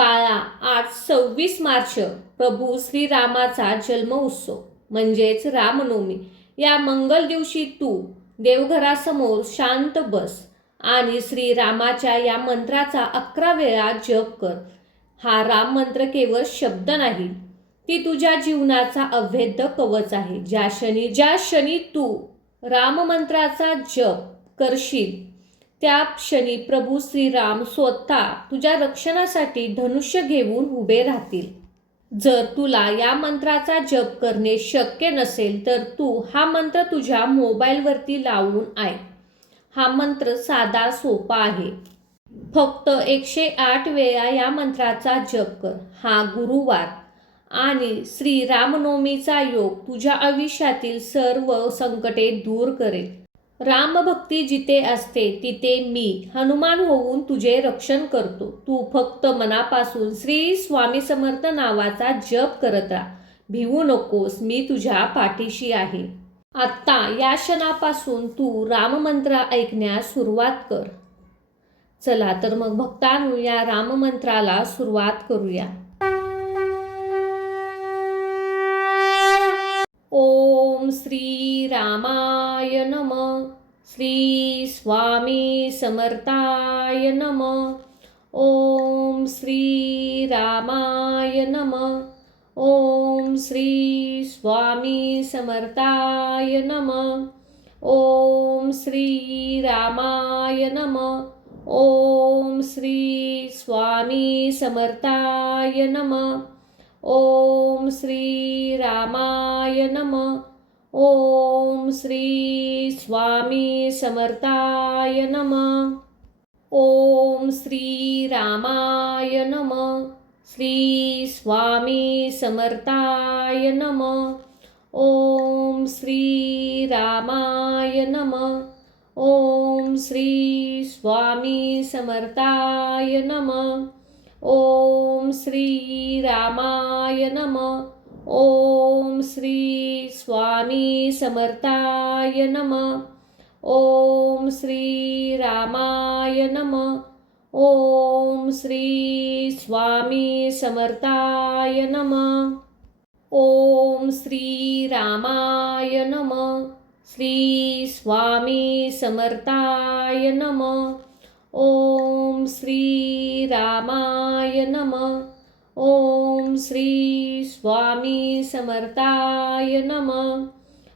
बाळा, आज 26 मार्च प्रभू श्रीरामाचा जन्म उत्सव म्हणजेच रामनवमी. या मंगल दिवशी तू देवघरासमोर शांत बस आणि श्रीरामाच्या या मंत्राचा 11 वेळा जप कर. हा राम मंत्र केवळ शब्द नाही, ती तुझ्या जीवनाचा अभेद्य कवच आहे. ज्या क्षणी तू राम मंत्राचा जप करशील त्या क्षणी प्रभू श्रीराम स्वतः तुझ्या रक्षणासाठी धनुष्य घेऊन उभे राहतील. जर तुला या मंत्राचा जप करणे शक्य नसेल तर तू हा मंत्र तुझ्या मोबाईलवरती लावून ऐक. हा मंत्र साधा सोपा आहे. फक्त 108 वेळा या मंत्राचा जप कर. हा गुरुवार आणि श्री रामनवमीचा योग तुझ्या आयुष्यातील सर्व संकटे दूर करेल. रामभक्ती जिथे असते तिथे मी हनुमान होऊन तुझे रक्षण करतो. तू फक्त मनापासून श्री स्वामी समर्थ नावाचा जप करत राहा. भिवू नकोस, मी तुझ्या पाठीशी आहे. आत्ता या क्षणापासून तू राममंत्र ऐकण्यास सुरुवात कर. चला तर मग भक्तांनो, या राममंत्राला सुरुवात करूया. ओम श्री रामाय नमः. श्री स्वामी समर्थाय नमः. ओम श्री रामाय नमः. ओम श्री स्वामी समर्थाय नमः. ओम श्री रामाय नमः. ओम श्री स्वामी समर्थाय नमः. ओम श्री रामाय नमः. ओम श्री स्वामी समर्थाय नमः. ओम श्री रामाय नमः. श्री स्वामी समर्थाय नमः. ओम श्री रामाय नमः. ओम श्री स्वामी समर्थाय नमः. ओम श्री रामाय नमः. ओम श्री स्वामी समर्थाय नमः. ओम श्री रामाय नमः. ओम श्री स्वामी समर्थाय नमः. ओम श्री रामाय नमः. श्री स्वामी समर्थाय नमः. ओम श्री रामाय नमः. ओम श्री स्वामी समर्थाय नमः.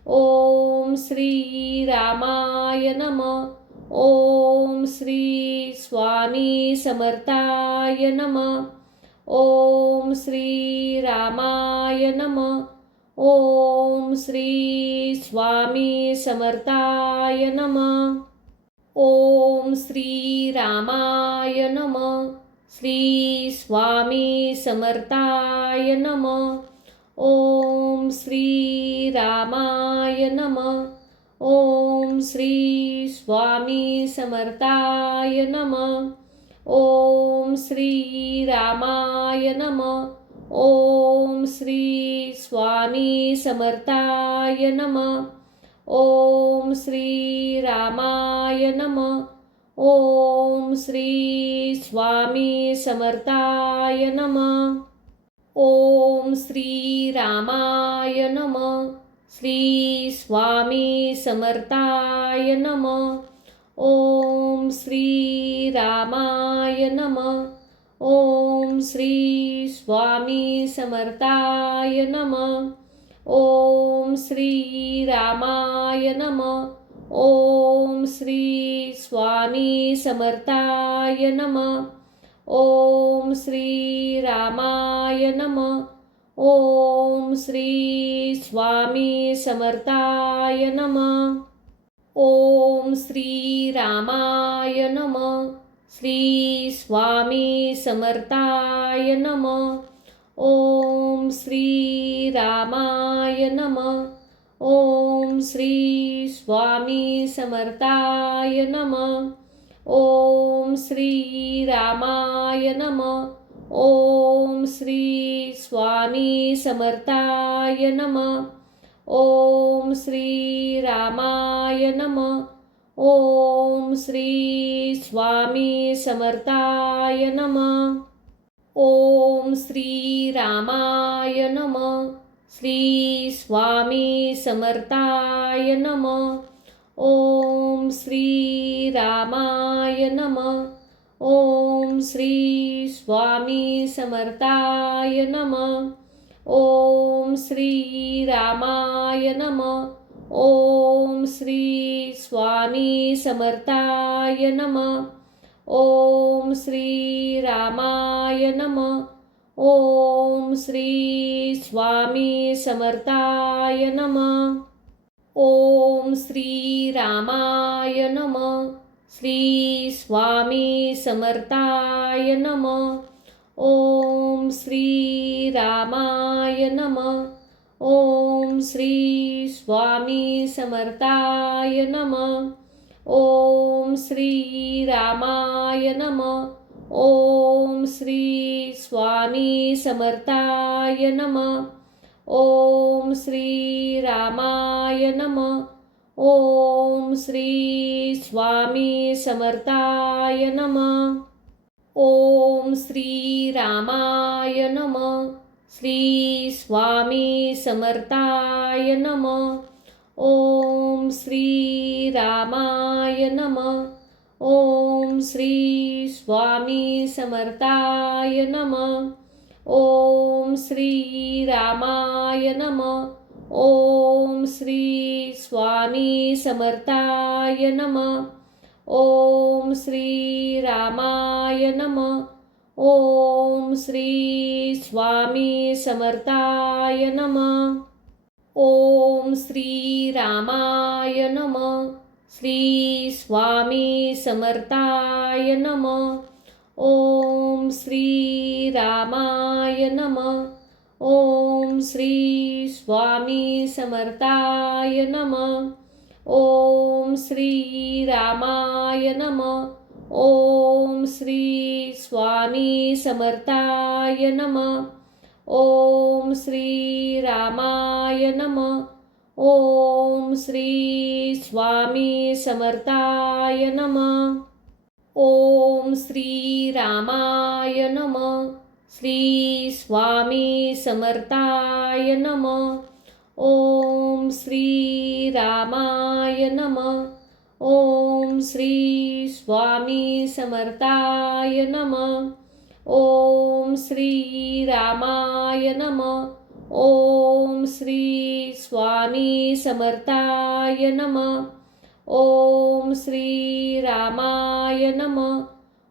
ओम श्री रामाय नमः. ओम श्री स्वामी समर्थाय नमः. ओम श्री रामाय नमः. ओम श्री स्वामी समर्थाय नमः. ओम श्री रामाय नमः. श्री स्वामी समर्थाय नमः. ओम श्री रामाय नमः. ओम श्री स्वामी समर्थाय नमः. ओम श्री रामाय नमः. ओम श्री स्वामी समर्थाय नमः. ओम श्री रामाय नमः. ओम श्री स्वामी समर्थाय नमः. ओम श्री रामाय नमः. श्री स्वामी समर्थाय नमः. ओम श्री रामाय नमः. ओम श्री स्वामी समर्थाय नमः. ओम श्री रामाय नमः. ओम श्री स्वामी समर्थाय नमः. ओम श्री रामाय नमः. ओम श्री स्वामी समर्थाय नमः. ओम श्री रामाय नमः. श्री स्वामी समर्थाय नमः. ओम श्री रामाय नमः. ओम श्री स्वामी समर्थाय नमः. ओम श्री रामाय नमः. ओम श्री स्वामी समर्थाय नमः. ओम श्री रामाय नमः. ओम श्री स्वामी समर्थाय नमः. ओम श्री रामाय नमः. श्री स्वामी समर्थाय नमः. ओम श्री रामाय नमः. ओम श्री स्वामी समर्थाय नमः. ओम श्री रामाय नमः. ओम श्री स्वामी समर्थाय नमः. ओम श्री रामाय नमः. ओम श्री स्वामी समर्थाय नमः. ओम श्री रामाय नमः. श्री स्वामी समर्थाय नमः. ओम श्री रामाय नमः. ओम श्री स्वामी समर्थाय नमः. ओम श्री रामाय नमः. ओम श्री स्वामी समर्थाय नमः. ओम श्री रामाय नमः. ओम श्री स्वामी समर्थाय नमः. ओम श्री रामाय नमः. श्री स्वामी समर्थाय नमः. ओम श्री रामाय नमः. ओम श्री स्वामी समर्थाय नमः. ओम श्री रामाय नमः. ओम श्री स्वामी समर्थाय नमः. ओम श्री रामाय नमः. ओम श्री स्वामी समर्थाय नमः. ओम श्री रामाय नमः. श्री स्वामी समर्थाय नमः. ओम श्री रामाय नमः. ओम श्री स्वामी समर्थाय नमः. ओम श्री रामाय नमः. ओम श्री स्वामी समर्थाय नमः. ओम श्री रामाय नमः. ओम श्री स्वामी समर्थाय नमः. ओम श्री रामाय नमः. श्री स्वामी समर्थाय नमः. ओम श्री रामाय नमः. ओम श्री स्वामी समर्थाय नमः. ओम श्री रामाय नमः. ओम श्री स्वामी समर्थाय नमः. ओम श्री रामाय नमः.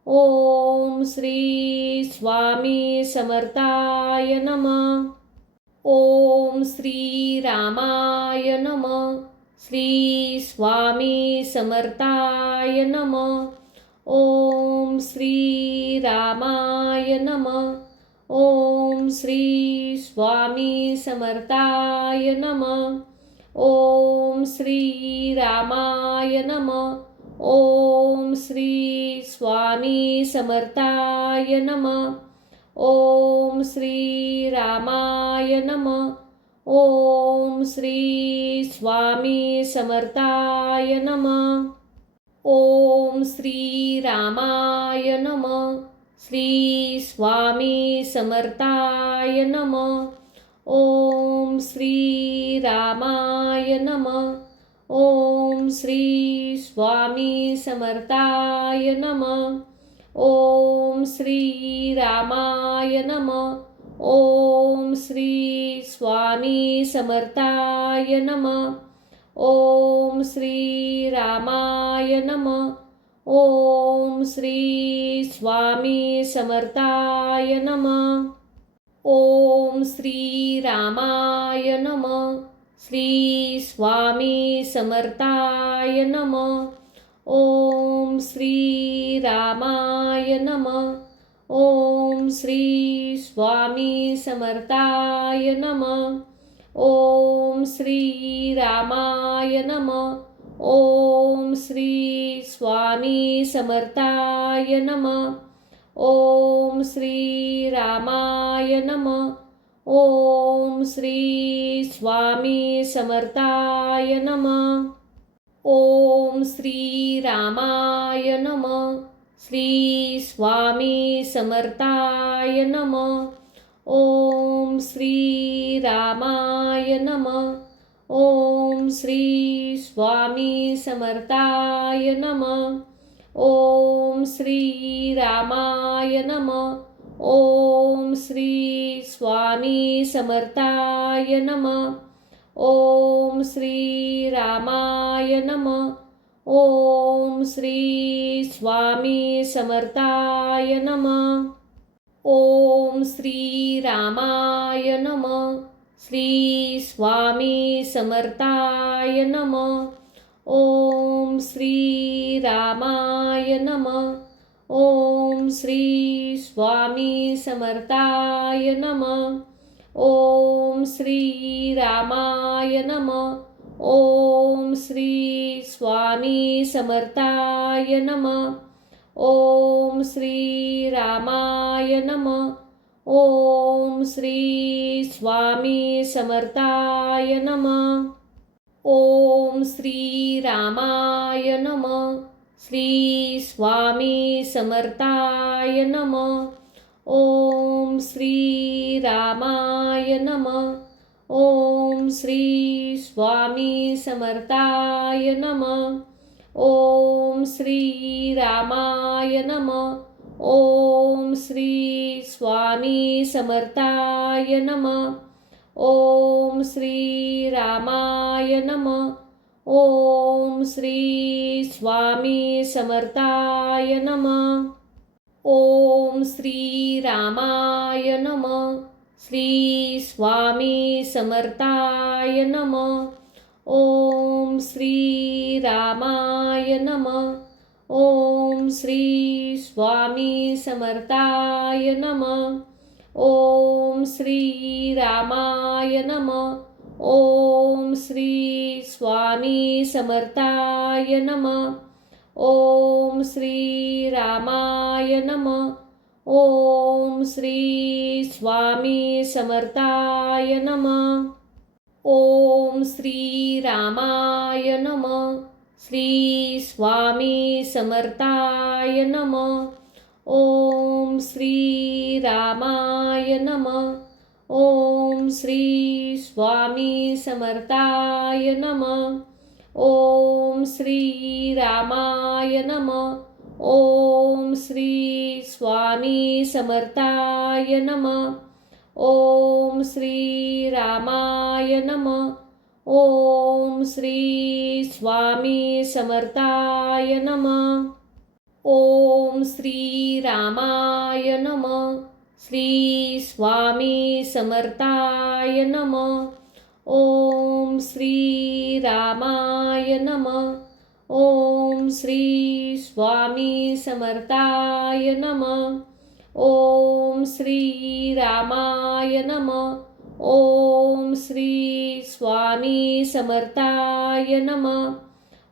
ओम श्री स्वामी समर्थाय नमः. ओम श्री रामाय नमः. श्री स्वामी समर्थाय नमः. ओम श्री रामाय नमः. ओम श्री स्वामी समर्थाय नमः. ओम श्री रामाय नमः. ओम श्री स्वामी समर्थाय नमः. ओम श्री रामाय नमः. ओम श्री स्वामी समर्थाय नमः. ओम श्री रामाय नमः. श्री स्वामी समर्थाय नमः. ओम श्री रामाय नमः. ओम श्री स्वामी समर्थाय नमः. ओम श्री रामाय नमः. ओम श्री स्वामी समर्थाय नमः. ओम श्री रामाय नमः. ओम श्री स्वामी समर्थाय नमः. ओम श्री रामाय नमः. श्री स्वामी समर्थाय नमः. ओम श्री रामाय नमः. ओम श्री स्वामी समर्थाय नमः. ओम श्री रामाय नमः. ओम श्री स्वामी समर्थाय नमः. ओम श्री रामाय नमः. ओम श्री स्वामी समर्थाय नमः. ओम श्री रामाय नमः. श्री स्वामी समर्थाय नमः. ओम श्री रामाय नमः. ओम श्री स्वामी समर्थाय नमः. ओम श्री रामाय नमः. ओम श्री स्वामी समर्थाय नमः. ओम श्री रामाय नमः. ओम श्री स्वामी समर्थाय नमः. ओम श्री रामाय नमः. श्री स्वामी समर्थाय नमः. ओम श्री रामाय नमः. ओम श्री स्वामी समर्थाय नमः. ओम श्री रामाय नमः. ओम श्री स्वामी समर्थाय नमः. ओम श्री रामाय नमः. ओम श्री स्वामी समर्थाय नमः. ओम श्री रामाय नमः. श्री स्वामी समर्थाय नमः. ओम श्री रामाय नमः. ओम श्री स्वामी समर्थाय नमः. ओम श्री रामाय नमः. ओम श्री स्वामी समर्थाय नमः. ओम श्री रामाय नमः. ओम श्री स्वामी समर्थाय नमः. ओम श्री रामाय नमः. श्री स्वामी समर्थाय नमः. ओम श्री रामाय नमः. ओम श्री स्वामी समर्थाय नमः. ओम श्री रामाय नमः. ओम श्री स्वामी समर्थाय नमः. ओम श्री रामाय नमः. ओम श्री स्वामी समर्थाय नमः. ओम श्री रामाय नमः. श्री स्वामी समर्थाय नमः. ओम श्री रामाय नमः. ओम श्री स्वामी समर्थाय नमः. ओम श्री रामाय नमः. ओम श्री स्वामी समर्थाय नमः. ओम श्री रामाय नमः. ओम श्री स्वामी समर्थाय नमः. ओम श्री रामाय नमः. श्री स्वामी समर्थाय नमः. ओम श्री रामाय नमः. ओम श्री स्वामी समर्थाय नमः. ओम श्री रामाय नमः. ओम श्री स्वामी समर्थाय नमः.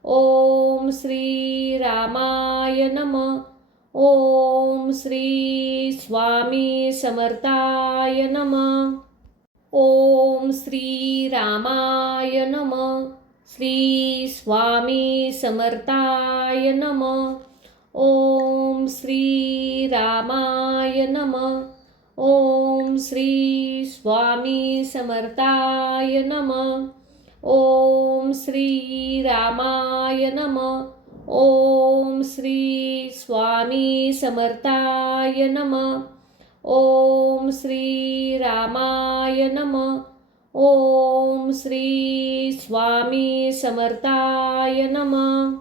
ओम श्री रामाय नमः. ओम श्री स्वामी समर्थाय नमः. ओम श्री रामाय नमः. श्री स्वामी समर्थाय नमः. ओम श्री रामाय नमः. ओम श्री स्वामी समर्थाय नमः. ओम श्री रामाय नमः. ओम श्री स्वामी समर्थाय नमः. ओम श्री रामाय नमः. ओम श्री स्वामी समर्थाय नमः.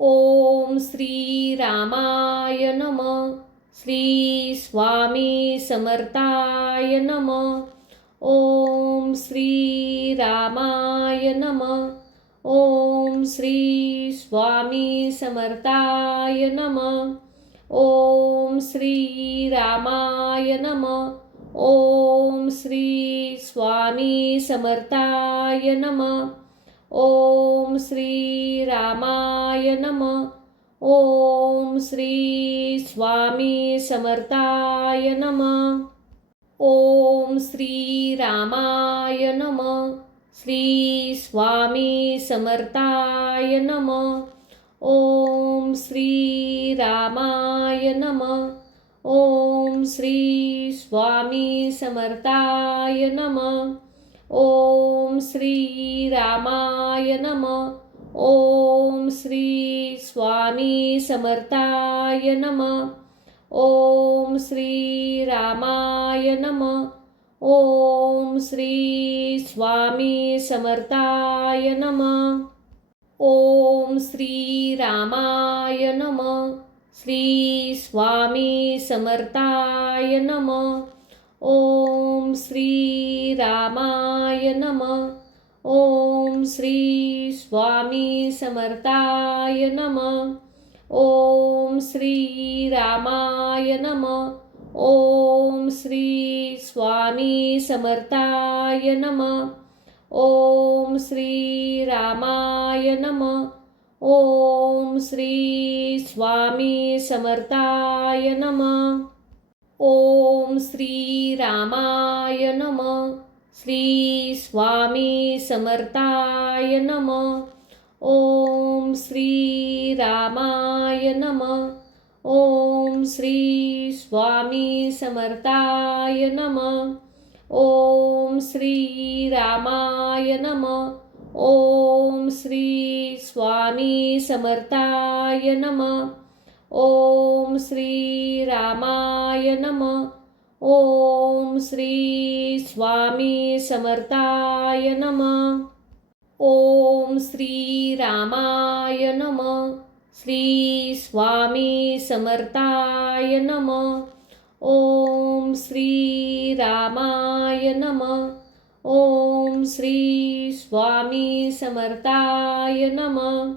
ओम श्री रामाय नमः. श्री स्वामी समर्थाय नमः. ओम श्री रामाय नमः. ओम श्री स्वामी समर्थाय नमः. ओम श्री रामाय नमः. ओम श्री स्वामी समर्थाय नमः. ओम श्री रामाय नमः. ओम श्री स्वामी समर्थाय नमः. ओम श्री रामाय नमः. श्री स्वामी समर्थाय नमः. ओम श्री रामाय नमः. ओम श्री स्वामी समर्थाय नमः. ओम श्री रामाय नमः. ओम श्री स्वामी समर्थाय नमः. ओम श्री रामाय नमः. ओम श्री स्वामी समर्थाय नमः. ओम श्री रामाय नमः. श्री स्वामी समर्थाय नमः. ओम श्री रामाय नमः. ओम श्री स्वामी समर्थाय नमः. ओम श्री रामाय नमः. ओम श्री स्वामी समर्थाय नमः. ओम श्री रामाय नमः. ओम श्री स्वामी समर्थाय नमः. ओम श्री रामाय नमः. श्री स्वामी समर्थाय नमः. ओम श्री रामाय नमः. ओम श्री स्वामी समर्थाय नमः. ओम श्री रामाय नमः. ओम श्री स्वामी समर्थाय नमः. ओम श्री रामाय नमः. ओम श्री स्वामी समर्थाय नमः. ओम श्री रामाय नमः. श्री स्वामी समर्थाय नमः. ओम श्री रामाय नमः. ओम श्री स्वामी समर्थाय नमः.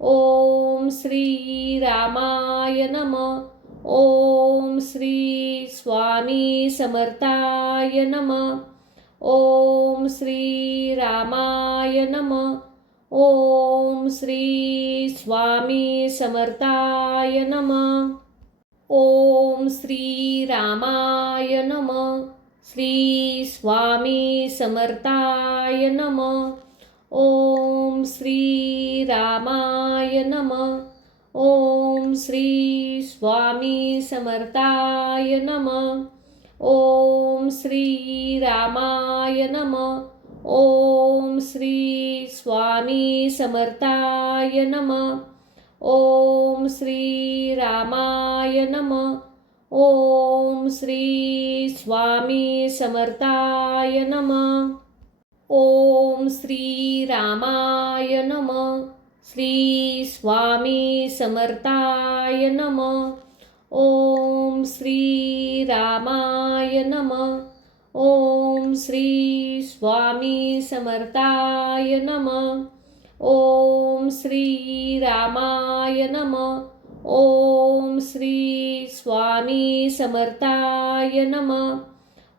ओम श्री रामाय नमः. ओम श्री स्वामी समर्थाय नमः. ओम श्री रामाय नमः. ओम श्री स्वामी समर्थाय नमः. ओम श्री रामाय नमः. श्री स्वामी समर्थाय नमः. ओम श्री रामाय नमः. ओम श्री स्वामी समर्थाय नमः. ओम श्री रामाय नमः. ओम श्री स्वामी समर्थाय नमः. ओम श्री रामाय नमः. ओम श्री स्वामी समर्थाय नमः. ओम श्री रामाय नमः. श्री स्वामी समर्थाय नमः. ओम श्री रामाय नमः. ओम श्री स्वामी समर्थाय नमः. ओम श्री रामाय नमः. ओम श्री स्वामी समर्थाय नमः.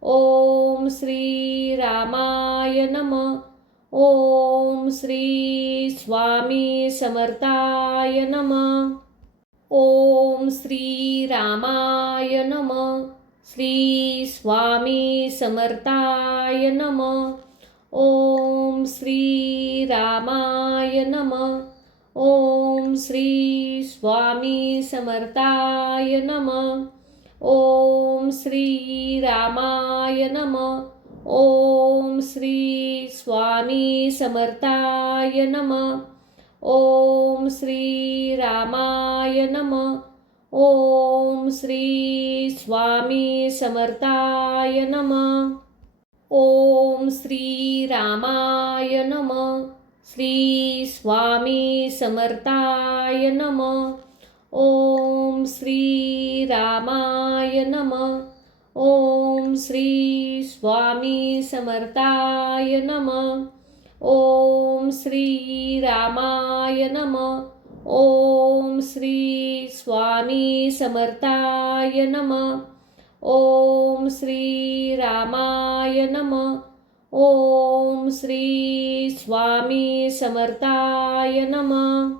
ओम श्री रामाय नमः. ओम श्री स्वामी समर्थाय नमः. ओम श्री रामाय नमः. श्री स्वामी समर्थाय नमः. ओम श्री रामाय नमः. ओम श्री स्वामी समर्थाय नमः. ओम श्री रामाय नमः. ओम श्री स्वामी समर्थाय नमः. ओम श्री रामाय नमः. ओम श्री स्वामी समर्थाय नमः. ओम श्री रामाय नमः. श्री स्वामी समर्थाय नमः. ओम श्री रामाय नमः. ओम श्री स्वामी समर्थाय नमः. ओम श्री रामाय नमः. ओम श्री स्वामी समर्थाय नमः. ओम श्री रामाय नमः. ओम श्री स्वामी समर्थाय नमः.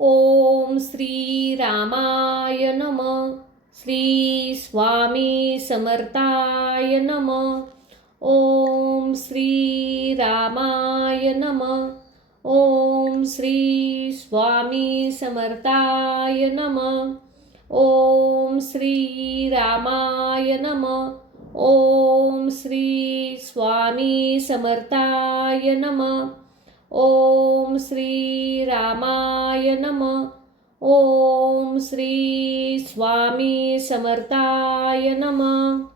ओम श्री रामाय नमः. श्री स्वामी समर्थाय नमः. ओम श्री रामाय नमः. ओम श्री स्वामी समर्थाय नमः. ओम श्री रामाय नमः. ओम श्री स्वामी समर्थाय नमः. ओम श्री रामाय नमः. ओम श्री स्वामी समर्थाय नमः.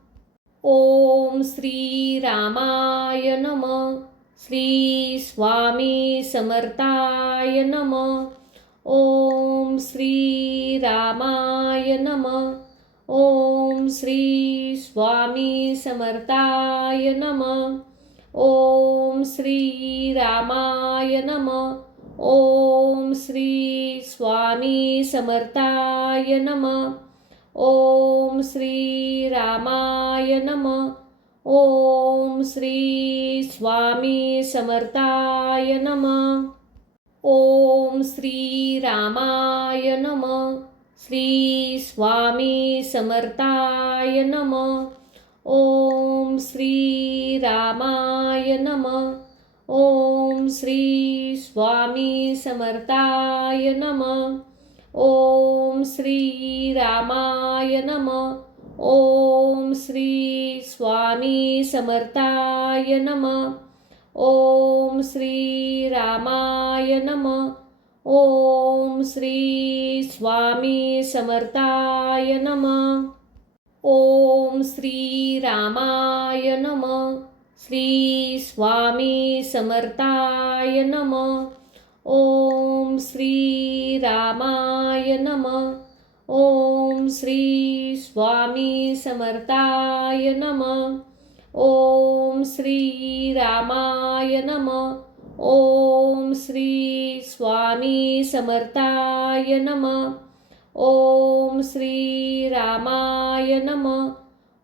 ओम श्री रामाय नमः. श्री स्वामी समर्थाय नमः. ओम श्री रामाय नमः. ओम श्री स्वामी समर्थाय नमः. ओम श्री रामाय नमः. ओम श्री स्वामी समर्थाय नमः. ओम श्री रामाय नमः. ओम श्री स्वामी समर्थाय नमः. ओम श्री रामाय नमः. श्री स्वामी समर्थाय नमः. ओम श्री रामाय नमः. ओम श्री स्वामी समर्थाय नमः. ओम श्री रामाय नमः. ओम श्री स्वामी समर्थाय नमः. ओम श्री रामाय नमः. ओम श्री स्वामी समर्थाय नमः. ओम श्री रामाय नमः. श्री स्वामी समर्थाय नमः. ओम श्री रामाय नमः. ओम श्री स्वामी समर्थाय नमः. ओम श्री रामाय नमः. ओम श्री स्वामी समर्थाय नमः. ओम श्री रामाय नमः.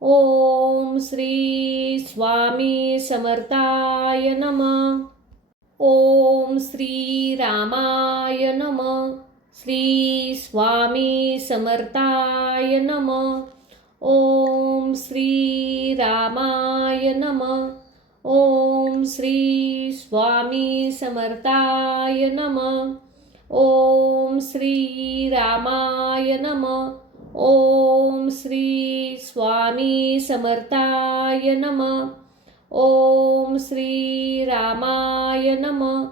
ओम श्री स्वामी समर्थाय नमः. ओम श्री रामाय नमः. श्री स्वामी समर्थाय नमः. ओम श्री रामाय नमः. ओम श्री स्वामी समर्थाय नमः. ओम श्री रामाय नमः. ओम श्री स्वामी समर्थाय नमः. ओम श्री रामाय नमः.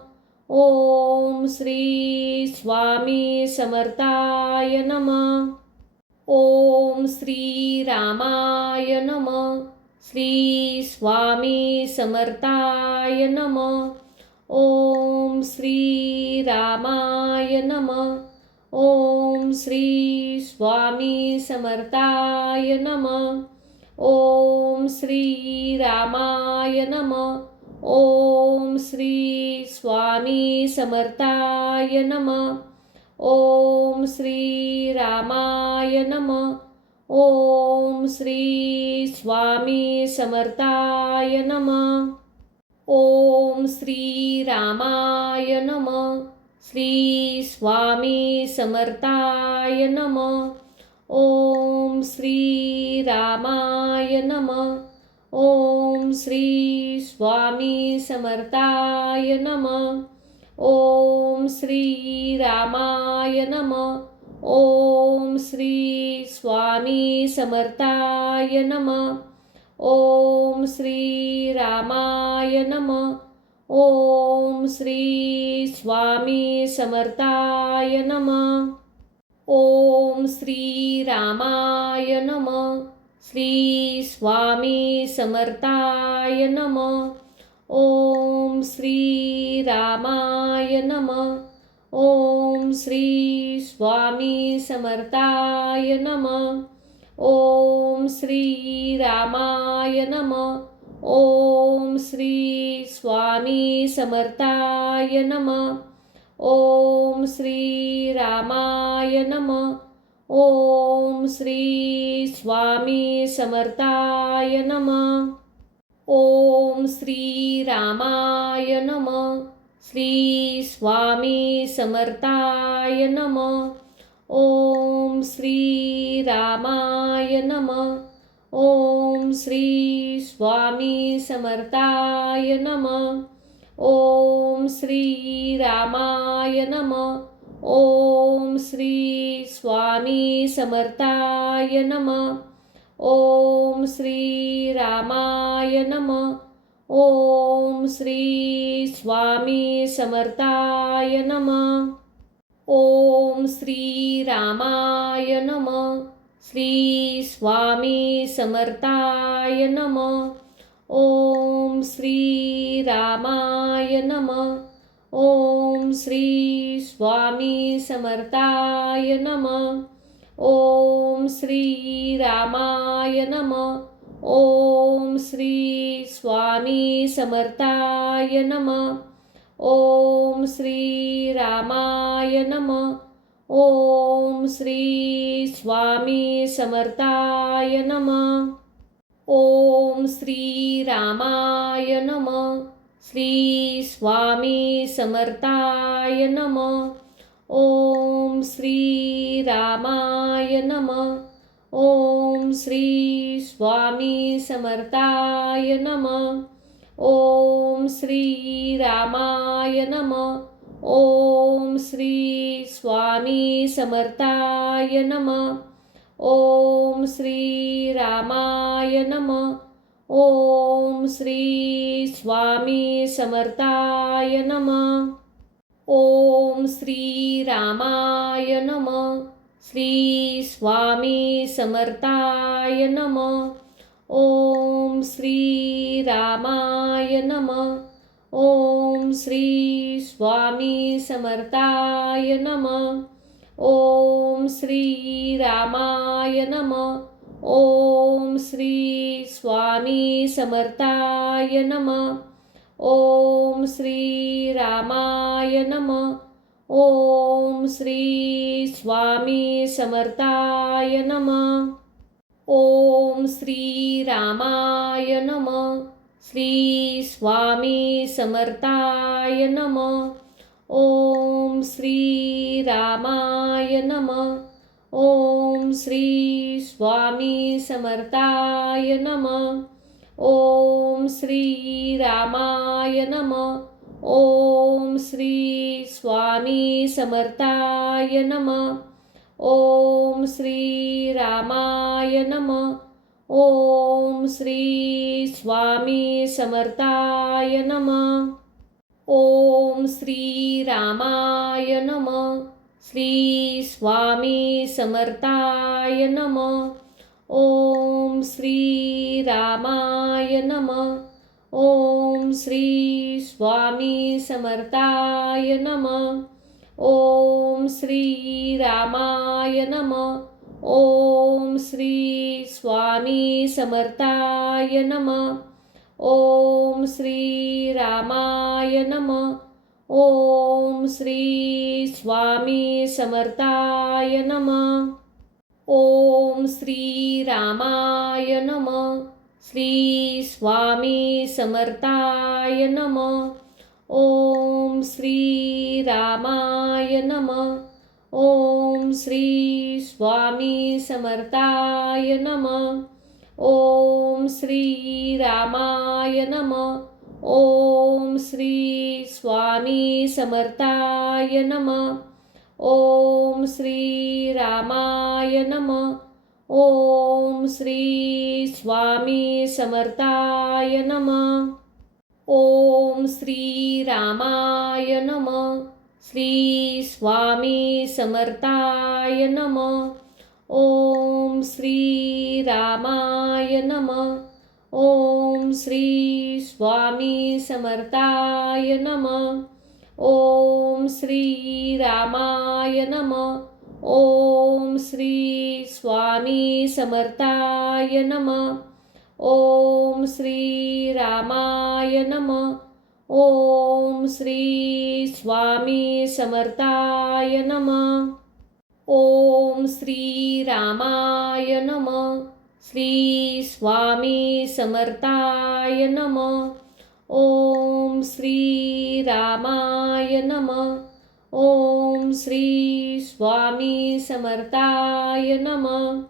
ओम श्री स्वामी समर्थाय नमः. ओम श्री रामाय नमः. श्री स्वामी समर्थाय नमः. ओम श्री रामाय नमः. ओम श्री स्वामी समर्थाय नमः. ओम श्री रामाय नमः. ओम श्री स्वामी समर्थाय नमः. ओम श्री रामाय नमः. ओम श्री स्वामी समर्थाय नमः. ओम श्री रामाय नमः. श्री स्वामी समर्थाय नमः. ओम श्री रामाय नमः. ओम श्री स्वामी समर्थाय नमः. ओम श्री रामाय नमः. ओम श्री स्वामी समर्थाय नमः. ओम श्री रामाय नमः. ओम श्री स्वामी समर्थाय नमः. ओम श्री रामाय नमः. श्री स्वामी समर्थाय नमः. ओम श्री रामाय नमः. ओम श्री स्वामी समर्थाय नमः. ओम श्री रामाय नमः. ओम श्री स्वामी समर्थाय नमः. ओम श्री रामाय नमः. ओम श्री स्वामी समर्थाय नमः. ओम श्री रामाय नमः. श्री स्वामी समर्थाय नमः. ओम श्री रामाय नमः. ओम श्री स्वामी समर्थाय नमः. ओम श्री रामाय नमः. ओम श्री स्वामी समर्थाय नमः. ओम श्री रामाय नमः. ओम श्री स्वामी समर्थाय नमः. ओम श्री रामाय नमः. श्री स्वामी समर्थाय नमः. ओम श्री रामाय नमः. ओम श्री स्वामी समर्थाय नमः. ओम श्री रामाय नमः. ओम श्री स्वामी समर्थाय नमः. ओम श्री रामाय नमः. ओम श्री स्वामी समर्थाय नमः. ओम श्री रामाय नमः. श्री स्वामी समर्थाय नमः. ओम श्री रामाय नमः. ओम श्री स्वामी समर्थाय नमः. ओम श्री रामाय नमः. ओम श्री स्वामी समर्थाय नमः. ओम श्री रामाय नमः. ओम श्री स्वामी समर्थाय नमः. ओम श्री रामाय नमः. श्री स्वामी समर्थाय नमः. ओम श्री रामाय नमः. ओम श्री स्वामी समर्थाय नमः. ओम श्री रामाय नमः. ओम श्री स्वामी समर्थाय नमः. ओम श्री रामाय नमः. ओम श्री स्वामी समर्थाय नमः. ओम श्री रामाय नमः. श्री स्वामी समर्थाय नमः. ओम श्री रामाय नमः. ओम श्री स्वामी समर्थाय नमः. ओम श्री रामाय नमः. ओम श्री स्वामी समर्थाय नमः. ओम श्री रामाय नमः. ओम श्री स्वामी समर्थाय नमः. ओम श्री रामाय नमः. श्री स्वामी समर्थाय नमः. ओम श्री रामाय नमः. ओम श्री स्वामी समर्थाय नमः. ओम श्री रामाय नमः. ओम श्री स्वामी समर्थाय नमः. ओम श्री रामाय नमः. ओम श्री स्वामी समर्थाय नमः. ओम श्री रामाय नमः. श्री स्वामी समर्थाय नमः. ओम श्री रामाय नमः. ओम श्री स्वामी समर्थाय नमः. ओम श्री रामाय नमः. ओम श्री स्वामी समर्थाय नमः. ओम श्री रामाय नमः. ओम श्री स्वामी समर्थाय नमः. ओम श्री रामाय नमः. श्री स्वामी समर्थाय नमः. ओम श्री रामाय नमः. ओम श्री स्वामी समर्थाय नमः. ओम श्री रामाय नमः. ओम श्री स्वामी समर्थाय नमः. ओम श्री रामाय नमः. ओम श्री स्वामी समर्थाय नमः. ओम श्री रामाय नमः. श्री स्वामी समर्थाय नमः. ओम श्री रामाय नमः. ओम श्री स्वामी समर्थाय नमः.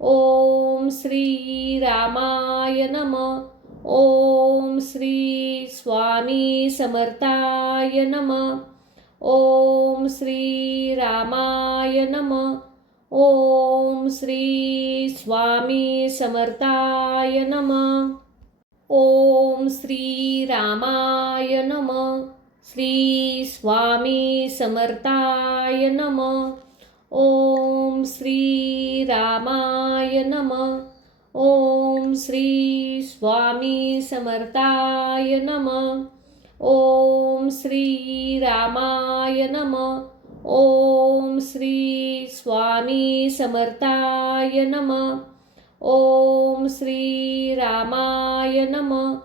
ओम श्री रामाय नमः. ओम श्री स्वामी समर्थाय नमः. ओम श्री रामाय नमः. ओम श्री स्वामी समर्थाय नमः. ओम श्री रामाय नमः. श्री स्वामी समर्थाय नमः. ओम श्री रामाय नमः. ओम श्री स्वामी समर्थाय नमः. ओम श्री रामाय नमः. ओम श्री स्वामी समर्थाय नमः. ओम श्री रामाय नमः.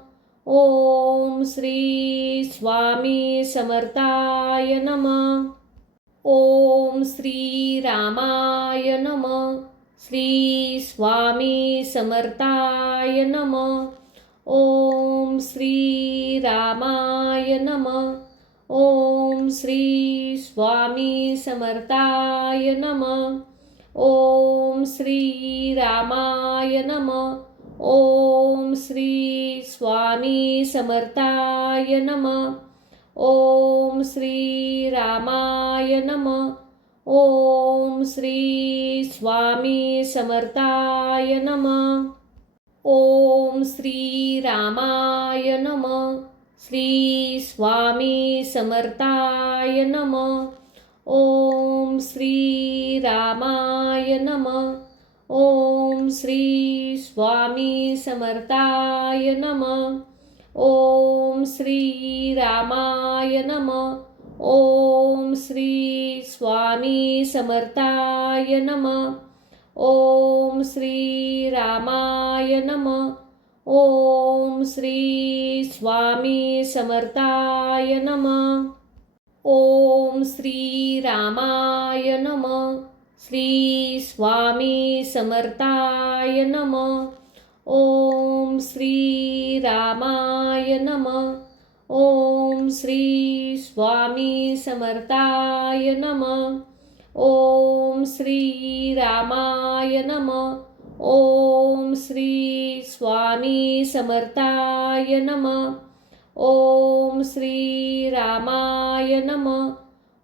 ओम श्री स्वामी समर्थाय नमः. ओम श्री रामाय नमः. श्री स्वामी समर्थाय नमः. ओम श्री रामाय नमः. ओम श्री स्वामी समर्थाय नमः. ओम श्री रामाय नमः. ओम श्री स्वामी समर्थाय नमः. ओम श्री रामाय नमः. ओम श्री स्वामी समर्थाय नमः. ओम श्री रामाय नमः. श्री स्वामी समर्थाय नमः. ओम श्री रामाय नमः. ओम श्री स्वामी समर्थाय नमः. ओम श्री रामाय नमः. ओम श्री स्वामी समर्थाय नमः. ओम श्री रामाय नमः. ओम श्री स्वामी समर्थाय नमः. ओम श्री रामाय नमः. श्री स्वामी समर्थाय नमः. ओम श्री रामाय नमः. ओम श्री स्वामी समर्थाय नमः. ओम श्री रामाय नमः. ओम श्री स्वामी समर्थाय नमः. ओम श्री रामाय नमः.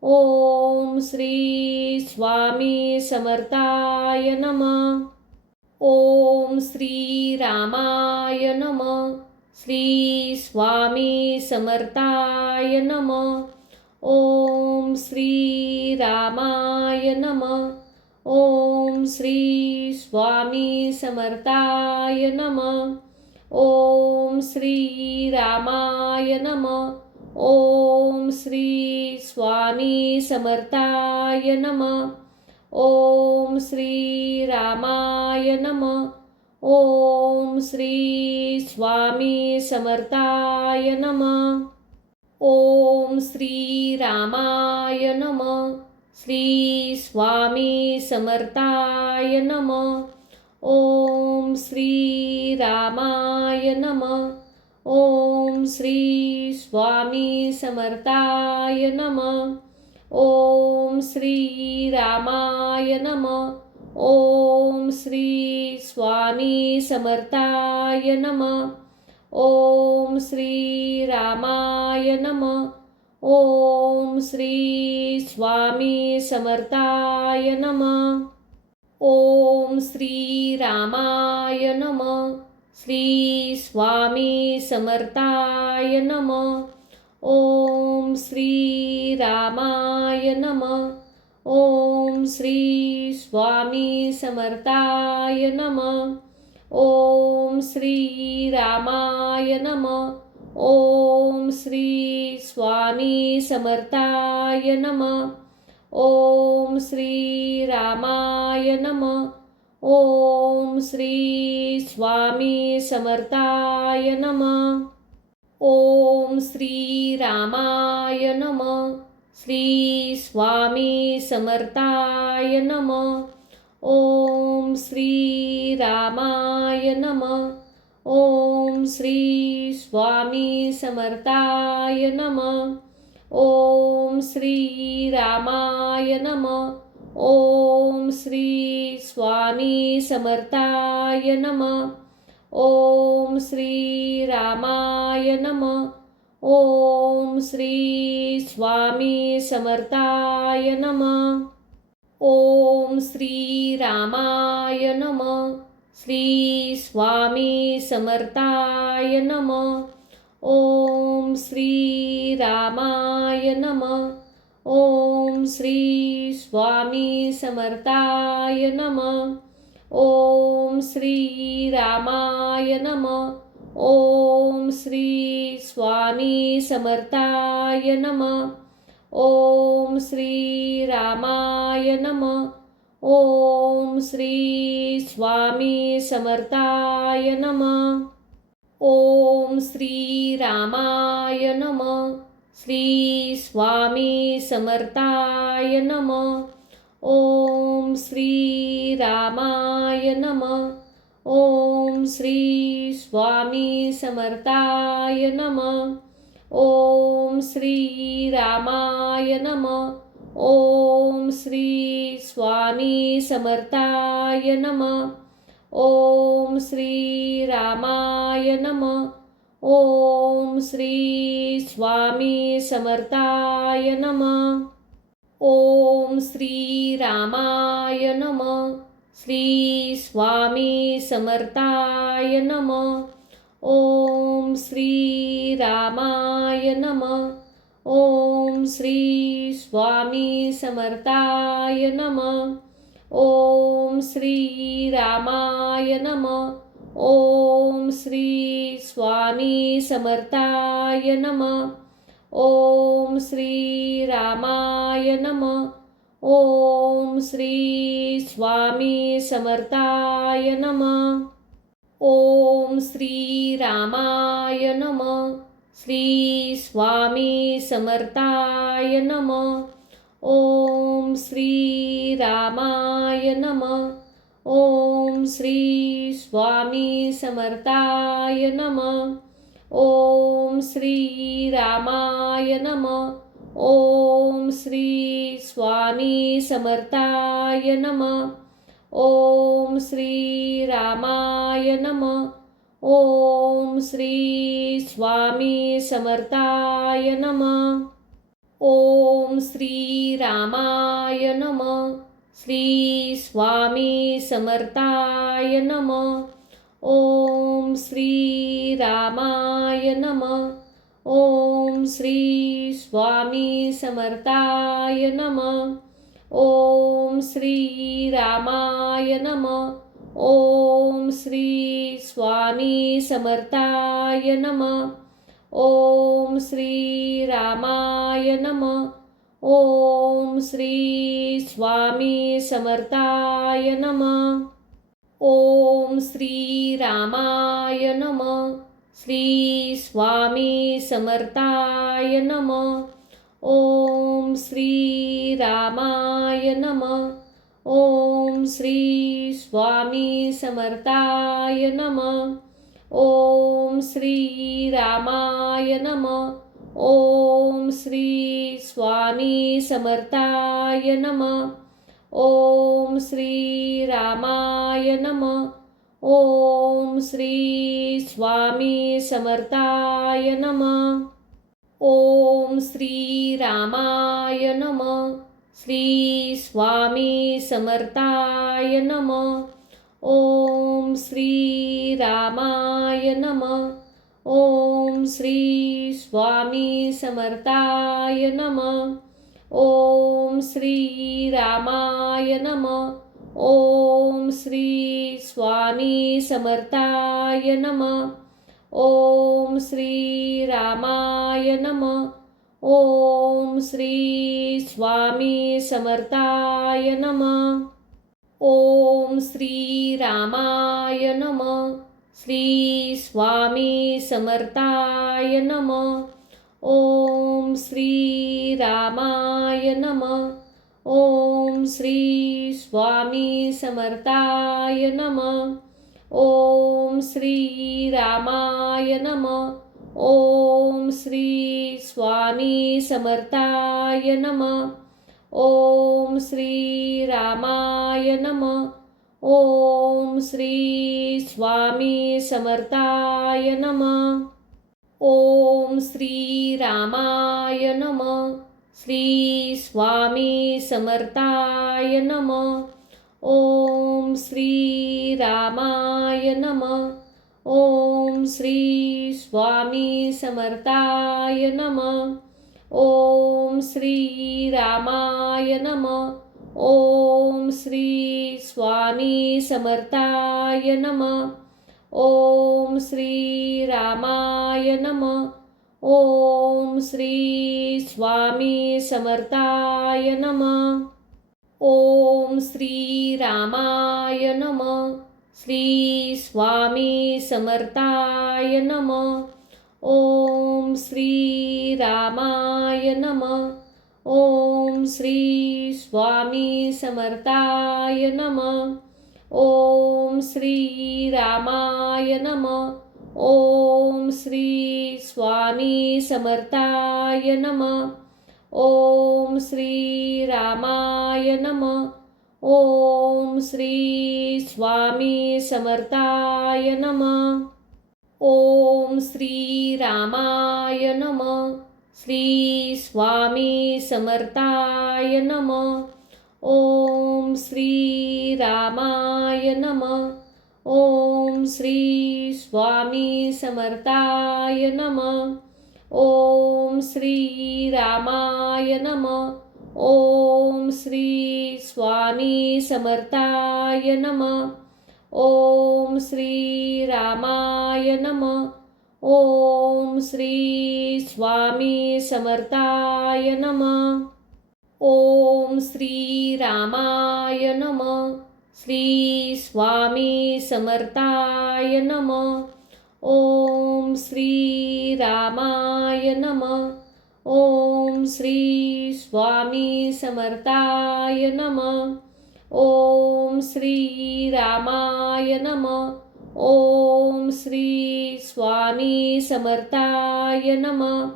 ओम श्री स्वामी समर्थाय नमः. ओम श्री रामाय नमः. श्री स्वामी समर्थाय नमः. ओम श्री रामाय नमः. ओम श्री स्वामी समर्थाय नमः. ओम श्री रामाय नमः. ओम श्री स्वामी समर्थाय नमः. ओम श्री रामाय नमः. ओम श्री स्वामी समर्थाय नमः. ओम श्री रामाय नमः. श्री स्वामी समर्थाय नमः. ओम श्री रामाय नमः. ओम श्री स्वामी समर्थाय नमः. ओम श्री रामाय नमः. ओम श्री स्वामी समर्थाय नमः. ओम श्री रामाय नमः. ओम श्री स्वामी समर्थाय नमः. ओम श्री रामाय नमः. श्री स्वामी समर्थाय नमः. ओम श्री रामाय नमः. ओम श्री स्वामी समर्थाय नमः. ओम श्री रामाय नमः. ओम श्री स्वामी समर्थाय नमः. ओम श्री रामाय नमः. ओम श्री स्वामी समर्थाय नमः. ओम श्री रामाय नमः. श्री स्वामी समर्थाय नमः. ओम श्री रामाय नमः. ओम श्री स्वामी समर्थाय नमः. ओम श्री रामाय नमः. ओम श्री स्वामी समर्थाय नमः. ओम श्री रामाय नमः. ओम श्री स्वामी समर्थाय नमः. ओम श्री रामाय नमः. श्री स्वामी समर्थाय नमः. ओम श्री रामाय नमः. ओम श्री स्वामी समर्थाय नमः. ओम श्री रामाय नमः. ओम श्री स्वामी समर्थाय नमः. ओम श्री रामाय नमः. ओम श्री स्वामी समर्थाय नमः. ओम श्री रामाय नमः. श्री स्वामी समर्थाय नमः. ओम श्री रामाय नमः. ओम श्री स्वामी समर्थाय नमः. ओम श्री रामाय नमः. ओम श्री स्वामी समर्थाय नमः. ओम श्री रामाय नमः. ओम श्री स्वामी समर्थाय नमः. ओम श्री रामाय नमः. श्री स्वामी समर्थाय नमः. ओम श्री रामाय नमः. ओम श्री स्वामी समर्थाय नमः. ओम श्री रामाय नमः. ओम श्री स्वामी समर्थाय नमः. ओम श्री रामाय नमः. ओम श्री स्वामी समर्थाय नमः. ओम श्री रामाय नमः. श्री स्वामी समर्थाय नमः. ओम श्री रामाय नमः. ओम श्री स्वामी समर्थाय नमः. ओम श्री रामाय नमः. ओम श्री स्वामी समर्थाय नमः. ओम श्री रामाय नमः. ओम श्री स्वामी समर्थाय नमः. ओम श्री रामाय नमः. श्री स्वामी समर्थाय नमः. ओम श्री रामाय नमः. ओम श्री स्वामी समर्थाय नमः. ओम श्री रामाय नमः. ओम श्री स्वामी समर्थाय नमः. ओम श्री रामाय नमः. ओम श्री स्वामी समर्थाय नमः. ओम श्री रामाय नमः. श्री स्वामी समर्थाय नमः. ओम श्री रामाय नमः. ओम श्री स्वामी समर्थाय नमः. ओम श्री रामाय नमः. ओम श्री स्वामी समर्थाय नमः. ओम श्री रामाय नमः. ओम श्री स्वामी समर्थाय नमः. ओम श्री रामाय नमः. श्री स्वामी समर्थाय नमः. ओम श्री रामाय नमः. ओम श्री स्वामी समर्थाय नमः. ओम श्री रामाय नमः. ओम श्री स्वामी समर्थाय नमः. ओम श्री रामाय नमः. ओम श्री स्वामी समर्थाय नमः. ओम श्री रामाय नमः. श्री स्वामी समर्थाय नमः. ओम श्री रामाय नमः. ओम श्री स्वामी समर्थाय नमः. ओम श्री रामाय नमः. ओम श्री स्वामी समर्थाय नमः. ओम श्री रामाय नमः. ओम श्री स्वामी समर्थाय नमः. ओम श्री रामाय नमः. श्री स्वामी समर्थाय नमः. ओम श्री रामाय नमः. ओम श्री स्वामी समर्थाय नमः. ओम श्री रामाय नमः. ओम श्री स्वामी समर्थाय नमः. ओम श्री रामाय नमः. ओम श्री स्वामी समर्थाय नमः. ओम श्री रामाय नमः. श्री स्वामी समर्थाय नमः. ओम श्री रामाय नमः. ओम श्री स्वामी समर्थाय नमः. ओम श्री रामाय नमः. ओम श्री स्वामी समर्थाय नमः. ओम श्री रामाय नमः. ओम श्री स्वामी समर्थाय नमः. ओम श्री रामाय नमः. श्री स्वामी समर्थाय नमः. ओम श्री रामाय नमः. ओम श्री स्वामी समर्थाय नमः. ओम श्री रामाय नमः. ओम श्री स्वामी समर्थाय नमः. ओम श्री रामाय नमः. ओम श्री स्वामी समर्थाय नमः. ओम श्री रामाय नमः. श्री स्वामी समर्थाय नमः. ओम श्री रामाय नमः. ओम श्री स्वामी समर्थाय नमः. ओम श्री रामाय नमः. ओम श्री स्वामी समर्थाय नमः.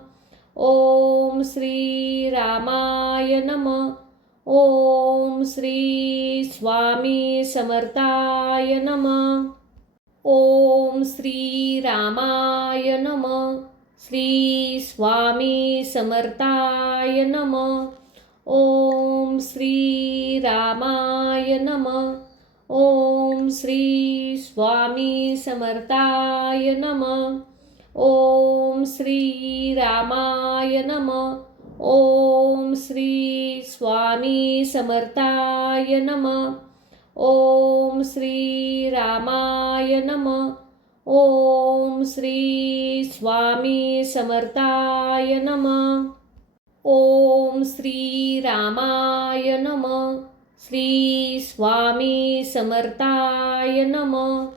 ओम श्री रामाय नमः. ओम श्री स्वामी समर्थाय नमः. ओम श्री रामाय नमः. श्री स्वामी समर्थाय नमः. ओम श्री रामाय नमः. ओम श्री स्वामी समर्थाय नमः. ओम श्री रामाय नमः. ओम श्री स्वामी समर्थाय नमः. ओम श्री रामाय नमः. ओम श्री स्वामी समर्थाय नमः. ओम श्री रामाय नमः. श्री स्वामी समर्थाय नमः.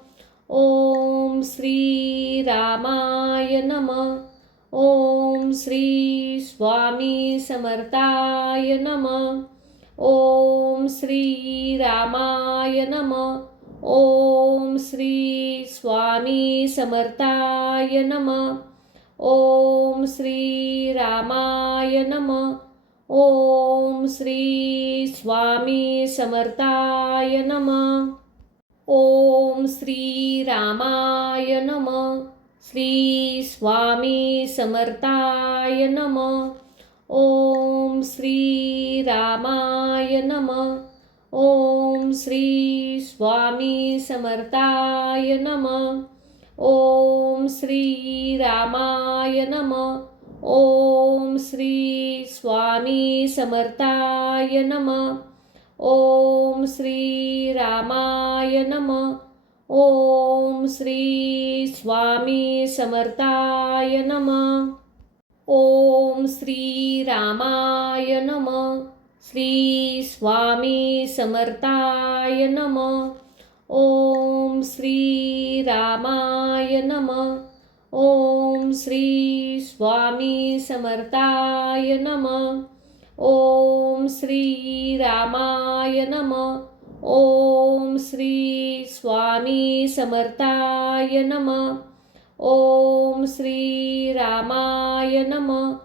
ओम श्री रामाय नमः. ओम श्री स्वामी समर्थाय नमः. ओम श्री रामाय नमः. ओम श्री स्वामी समर्थाय नमः. ओम श्री रामाय नमः. ओम श्री स्वामी समर्थाय नमः. ओम श्री रामाय नमः. श्री स्वामी समर्थाय नमः. ओम श्री रामाय नमः. ओम श्री स्वामी समर्थाय नमः. ओम श्री रामाय नमः. ओम श्री स्वामी समर्थाय नमः. ओम श्री रामाय नमः. ओम श्री स्वामी समर्थाय नमः. ओम श्री रामाय नमः. श्री स्वामी समर्थाय नमः. ओम श्री रामाय नमः. ओम श्री स्वामी समर्थाय नमः. ओम श्री रामाय नमः. ओम श्री स्वामी समर्थाय नमः. ओम श्री रामाय नमः.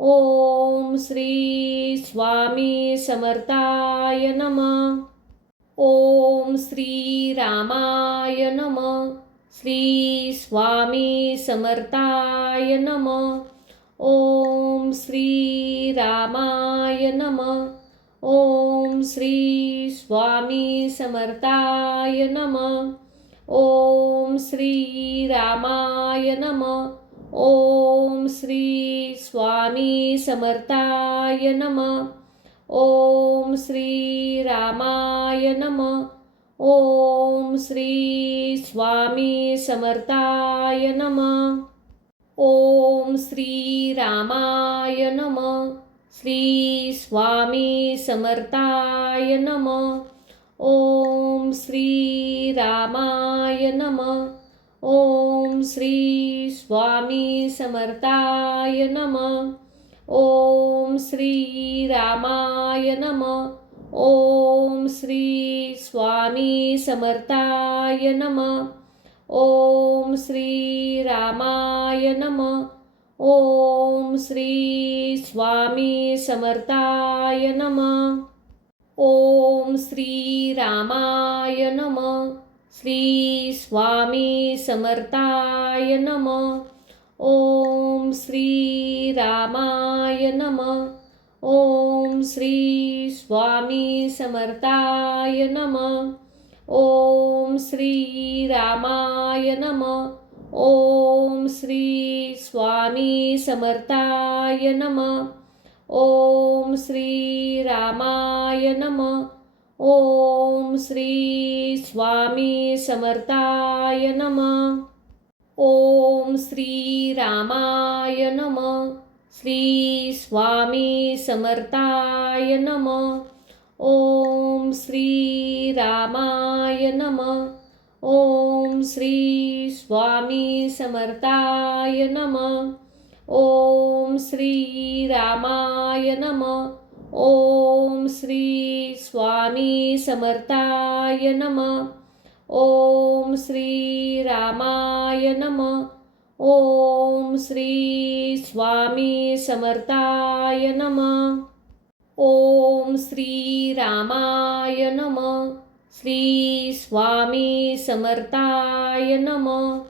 ओम श्री स्वामी समर्थाय नमः. ओम श्री रामाय नमः. श्री स्वामी समर्थाय नमः. ओम श्री रामाय नमः. ओम श्री स्वामी समर्थाय नमः. ओम श्री रामाय नमः. ओम श्री स्वामी समर्थाय नमः. ओम श्री रामाय नमः. ओम श्री स्वामी समर्थाय नमः. ओम श्री रामाय नमः. श्री स्वामी समर्थाय नमः. ओम श्री रामाय नमः. ओम श्री स्वामी समर्थाय नमः. ओम श्री रामाय नमः. ओम श्री स्वामी समर्थाय नमः. ओम श्री रामाय नमः. ओम श्री स्वामी समर्थाय नमः. ओम श्री रामाय नमः. श्री स्वामी समर्थाय नमः. ओम श्री रामाय नमः. ओम श्री स्वामी समर्थाय नमः. ओम श्री रामाय नमः. ओम श्री स्वामी समर्थाय नमः. ओम श्री रामाय नमः. ओम श्री स्वामी समर्थाय नमः. ओम श्री रामाय नमः. श्री स्वामी समर्थाय नमः. ओम श्री रामाय नमः. ओम श्री स्वामी समर्थाय नमः. ओम श्री रामाय नमः. ओम श्री स्वामी समर्थाय नमः. ओम श्री रामाय नमः. ओम श्री स्वामी समर्थाय नमः. ओम श्री रामाय नमः. श्री स्वामी समर्थाय नमः.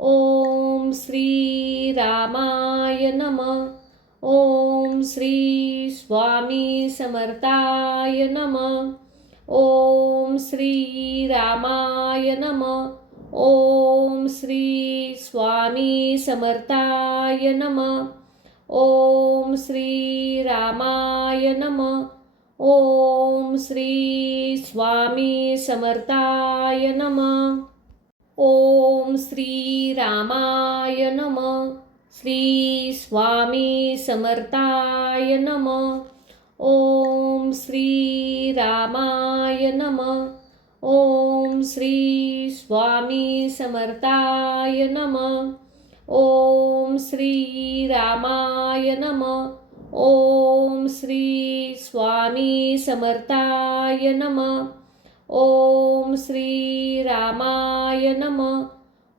ओम श्री रामाय नमः. ओम श्री स्वामी समर्थाय नमः. ओम श्री रामाय नमः. ओम श्री स्वामी समर्थाय नमः. ओम श्री रामाय नमः. ओम श्री स्वामी समर्थाय नमः. ओम श्री रामाय नमः. श्री स्वामी समर्थाय नमः. ओम श्री रामाय नमः. ओम श्री स्वामी समर्थाय नमः. ओम श्री रामाय नमः. ओम श्री स्वामी समर्थाय नमः. ओम श्री रामाय नमः.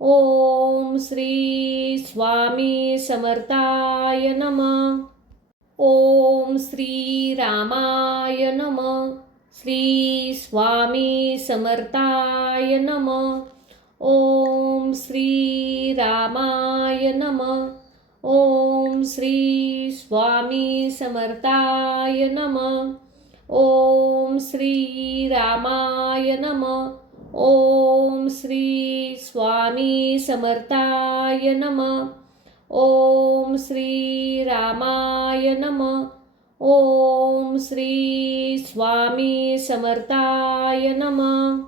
ओम श्री स्वामी समर्थाय नमः. ओम श्री रामाय नमः. श्री स्वामी समर्थाय नमः. ओम श्री रामाय नमः. ओम श्री स्वामी समर्थाय नमः. ओम श्री रामाय नमः. ओम श्री स्वामी समर्थाय नमः. ओम श्री रामाय नमः. ओम श्री स्वामी समर्थाय नमः.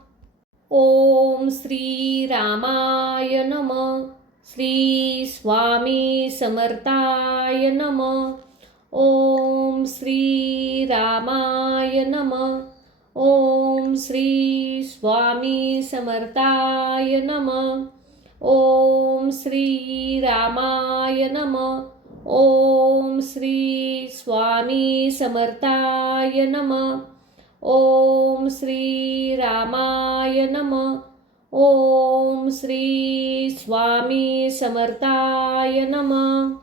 ओम श्री रामाय नमः. श्री स्वामी समर्थाय नमः. ओम श्री रामाय नमः. ओम श्री स्वामी समर्थाय नमः. ओम श्री रामाय नमः. ओम श्री स्वामी समर्थाय नमः. ओम श्री रामाय नमः. ओम श्री स्वामी समर्थाय नमः.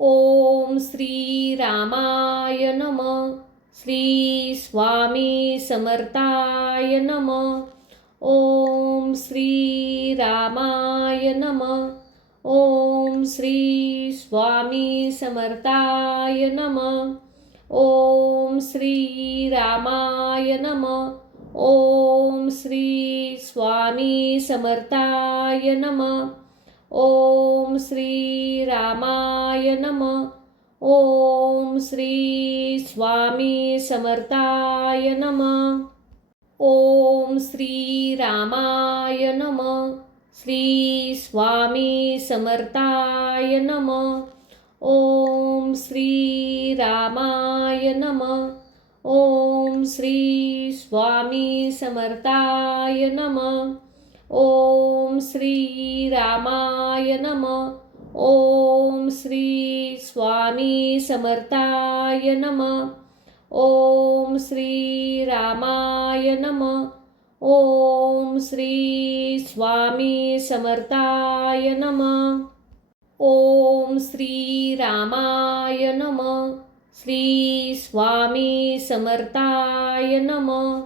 ओम श्री रामाय नमः. श्री स्वामी समर्थाय नमः. ओम श्री रामाय नमः. ओम श्री स्वामी समर्थाय नमः. ओम श्री रामाय नमः. ओम श्री स्वामी समर्थाय नमः. ओम श्री रामाय नमः. ओम श्री स्वामी समर्थाय नमः. ओम श्री रामाय नमः. श्री स्वामी समर्थाय नमः. ओम श्री रामाय नमः. ओम श्री स्वामी समर्थाय नमः. ओम श्री रामाय नमः. ओम श्री स्वामी समर्थाय नमः. ओम श्री रामाय नमः. ओम श्री स्वामी समर्थाय नमः. ओम श्री रामाय नमः. श्री स्वामी समर्थाय नमः.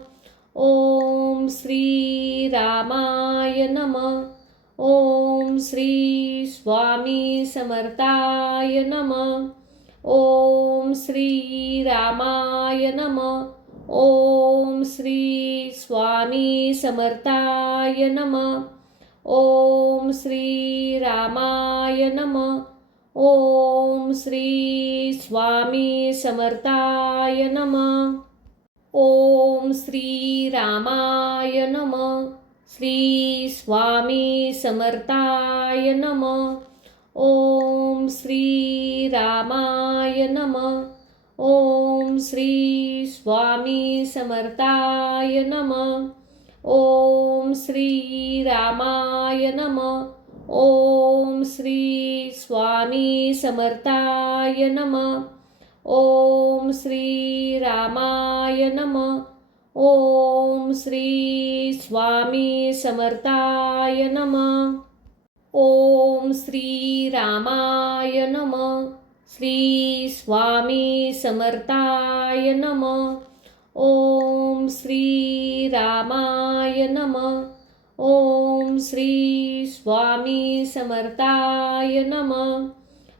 ओम श्री रामाय नमः. ओम श्री स्वामी समर्थाय नमः. ओम श्री रामाय नमः. ओम श्री स्वामी समर्थाय नमः. ओम श्री रामाय नमः. ओम श्री स्वामी समर्थाय नमः. ओम श्री रामाय नमः. श्री स्वामी समर्थाय नमः. ओम श्री रामाय नमः. ओम श्री स्वामी समर्थाय नमः. ओम श्री रामाय नमः. ओम श्री स्वामी समर्थाय नमः. ओम श्री रामाय नमः. ओम श्री स्वामी समर्थाय नमः. ओम श्री रामाय नमः. श्री स्वामी समर्थाय नमः. ओम श्री रामाय नमः. ओम श्री स्वामी समर्थाय नमः.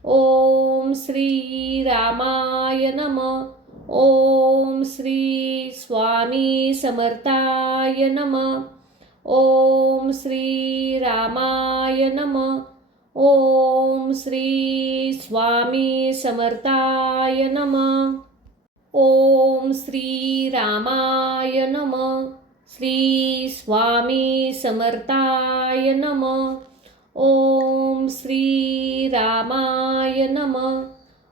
ओम श्री रामाय नमः. ओम श्री स्वामी समर्थाय नमः. ओम श्री रामाय नमः. ओम श्री स्वामी समर्थाय नमः. ओम श्री रामाय नमः. श्री स्वामी समर्थाय नमः. ओम श्री रामाय नमः.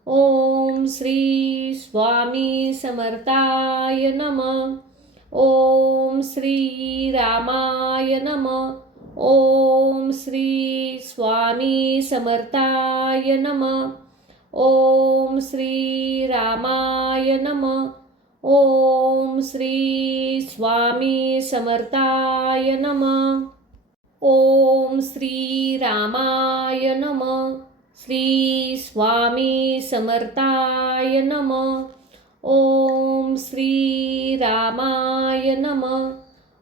ओम श्री स्वामी समर्थाय नमः. ओम श्री रामाय नमः. ओम श्री स्वामी समर्थाय नमः. ओम श्री रामाय नमः. ओम श्री स्वामी समर्थाय नमः. ओम श्री रामाय नमः. श्री स्वामी समर्थाय नमः. ओम श्री रामाय नमः.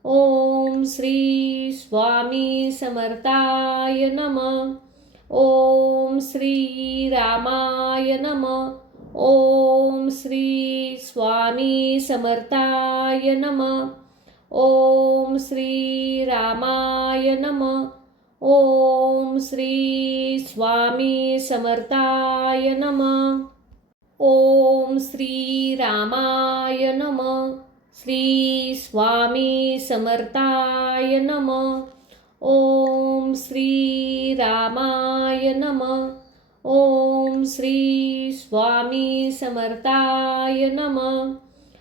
ओम श्री स्वामी समर्थाय नमः. ओम श्री रामाय नमः. ओम श्री स्वामी समर्थाय नमः. ओम श्री रामाय नमः. ओम श्री स्वामी समर्थाय नमः. ओम श्री रामाय नमः. श्री स्वामी समर्थाय नमः. ओम श्री रामाय नमः. ओम श्री स्वामी समर्थाय नमः.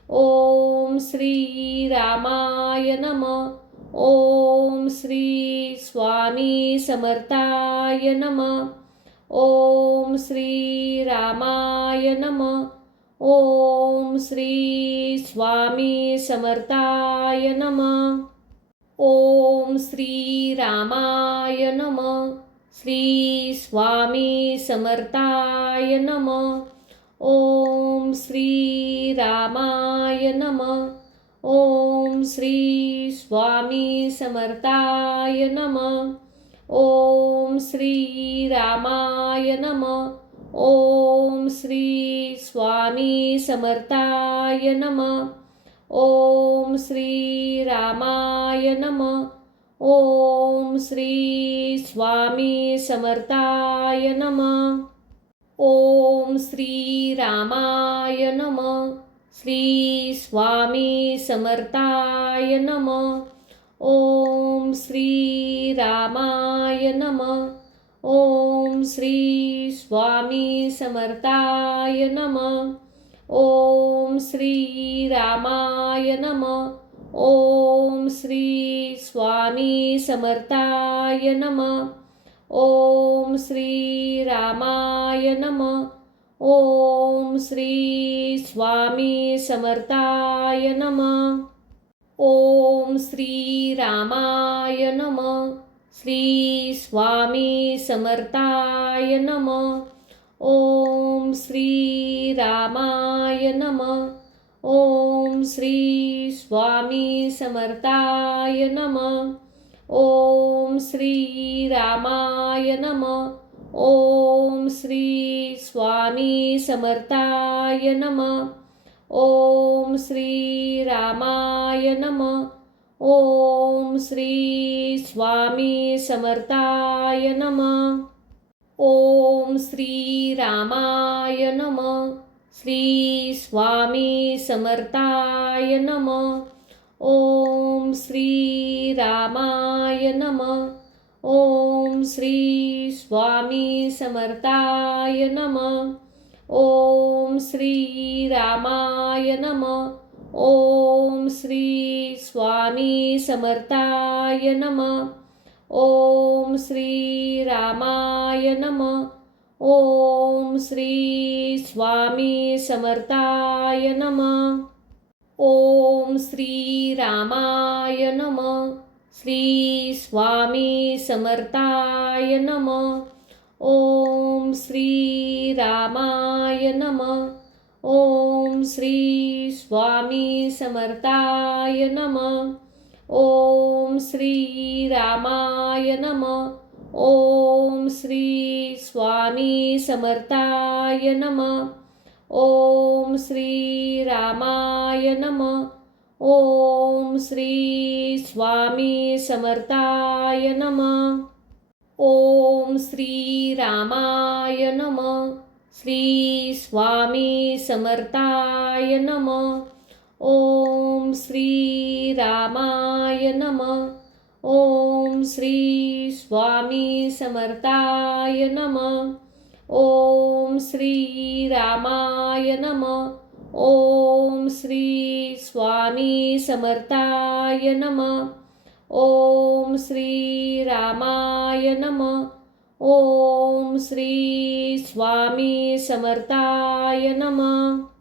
ओम श्री रामाय नमः. ओम श्री स्वामी समर्थाय नमः. ओम श्री रामाय नमः. ओम श्री स्वामी समर्थाय नमः. ओम श्री रामाय नमः. श्री स्वामी समर्थाय नमः. ओम श्री रामाय नमः. ओम श्री स्वामी समर्थाय नमः. ओम श्री रामाय नमः. ओम श्री स्वामी समर्थाय नमः. ओम श्री रामाय नमः. ओम श्री स्वामी समर्थाय नमः. ओम श्री रामाय नमः. श्री स्वामी समर्थाय नमः. ओम श्री रामाय नमः. ओम श्री स्वामी समर्थाय नमः. ओम श्री रामाय नमः. ओम श्री स्वामी समर्थाय नमः. ओम श्री रामाय नमः. ओम श्री स्वामी समर्थाय नमः. ओम श्री रामाय नमः. श्री स्वामी समर्थाय नमः. ओम श्री रामाय नमः. ओम श्री स्वामी समर्थाय नमः. ओम श्री रामाय नमः. ओम श्री स्वामी समर्थाय नमः. ओम श्री रामाय नमः. ओम श्री स्वामी समर्थाय नमः. ओम श्री रामाय नमः. श्री स्वामी समर्थाय नमः. ओम श्री रामाय नमः. ओम श्री स्वामी समर्थाय नमः. ओम श्री रामाय नमः. ओम श्री स्वामी समर्थाय नमः. ओम श्री रामाय नमः. ओम श्री स्वामी समर्थाय नमः. ओम श्री रामाय नमः. श्री स्वामी समर्थाय नमः. ओम श्री रामाय नमः. ओम श्री स्वामी समर्थाय नमः. ओम श्री रामाय नमः. ओम श्री स्वामी समर्थाय नमः. ओम श्री रामाय नमः. ओम श्री स्वामी समर्थाय नमः. ओम श्री रामाय नमः. ओम श्री स्वामी समर्थाय नमः. ओम श्री रामाय नमः. ओम श्री रामाय नमः. ओम श्री स्वामी समर्थाय नमः. ओम श्री रामाय नमः. ओम श्री स्वामी समर्थाय नमः. ओम श्री रामाय नमः. ओम श्री स्वामी समर्थाय नमः. ओम श्री रामाय नमः. ओम श्री रामाय नमः. श्री स्वामी समर्थाय नमः. ओम श्री रामाय नमः. ओम श्री स्वामी समर्थाय नमः. ओम श्री रामाय नमः. ओम श्री स्वामी समर्थाय नमः. ओम श्री रामाय नमः. ओम श्री स्वामी समर्थाय नमः.